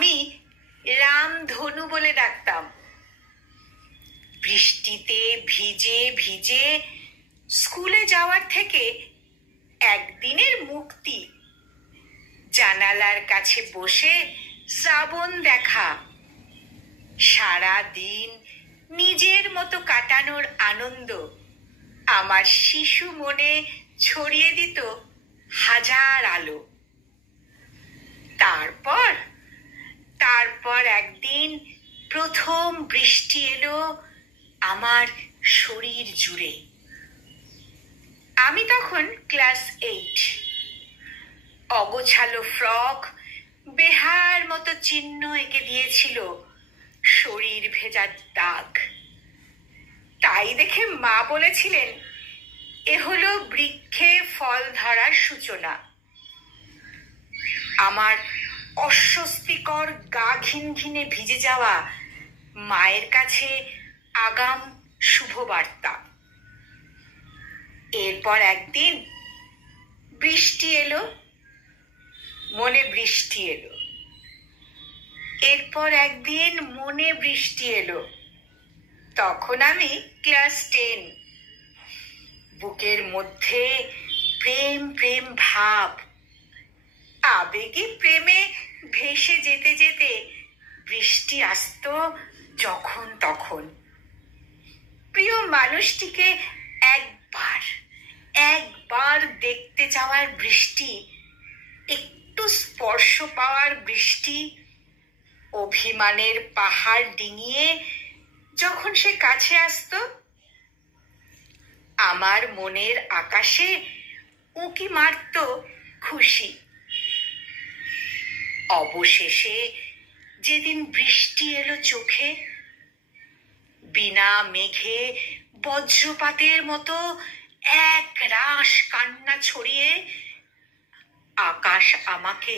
আমি রামধনু বলে ডাকতাম। বৃষ্টিতে ভিজে ভিজে স্কুলে যাওয়ার থেকে একদিনের মুক্তি, জানালার কাছে বসে শ্রাবণ দেখা, সারা দিন নিজের মতো কাটানোর আনন্দ আমার শিশু মনে ছড়িয়ে দিত হাজার আলো। তারপর একদিন প্রথম বৃষ্টি এলো আমার শরীর জুড়ে। আমি তখন ক্লাস 8। অগোছালো ফ্রক বেহার মতো চিহ্ন এঁকে দিয়েছিল শরীর ভেজার দাগ। তাই দেখে মা বলেছিলেন, এ হলো বৃক্ষে ফল ধরার সূচনা। আমার অস্বস্তিকর গা ঘিনঘিনে ভিজে যাওয়া মায়ের কাছে আগাম শুভবার্তা। এরপর একদিন বৃষ্টি এলো, মনে বৃষ্টি এলো। এরপর একদিন মনে বৃষ্টি এলো। তখন আমি ক্লাস 10। বুকের মধ্যে প্রেম প্রেম ভাব, আবেগী প্রেমে ভেসে যেতে যেতে বৃষ্টি আসতো যখন তখন। প্রিয় মানুষটিকে একবার দেখতে যাওয়ার বৃষ্টি, একটু স্পর্শ পাওয়ার বৃষ্টি, অভিমানের পাহাড় ডিঙিয়ে যখন সে কাছে আসতো, আমার মনের আকাশে উঁকি মারত খুশি। অবশেষে যেদিন বৃষ্টি এলো চোখে, বিনা মেঘে বজ্রপাতের মতো এক রাশ কান্না ছড়িয়ে আকাশ আমাকে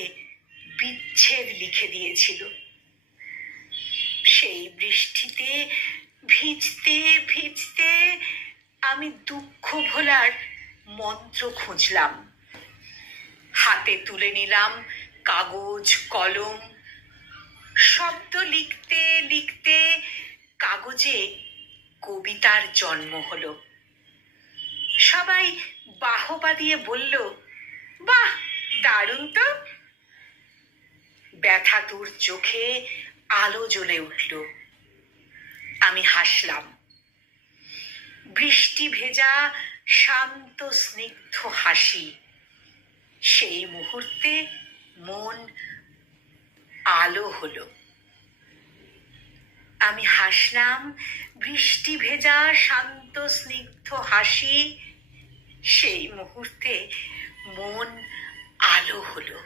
বিচ্ছেদ লিখে দিয়েছিল। সেই বৃষ্টিতে ভিজতে ভিজতে আমি দুঃখ ভোলার মন্ত্র খুঁজলাম। হাতে তুলে নিলাম কাগজ কলম। শব্দ লিখতে লিখতে কাগজে কবিতার জন্ম হলো। সবাই বাহবা দিয়ে বলল, বাহ, দারুণ তো। ব্যথাতুর চোখে আলো জ্বলে উঠল। আমি হাসলাম। বৃষ্টি ভেজা শান্ত স্নিগ্ধ হাসি। সেই মুহূর্তে মন আলো হলো। আমি হাসলাম, বৃষ্টি ভেজা শান্ত স্নিগ্ধ হাসি। সেই মুহূর্তে মন আলো হলো।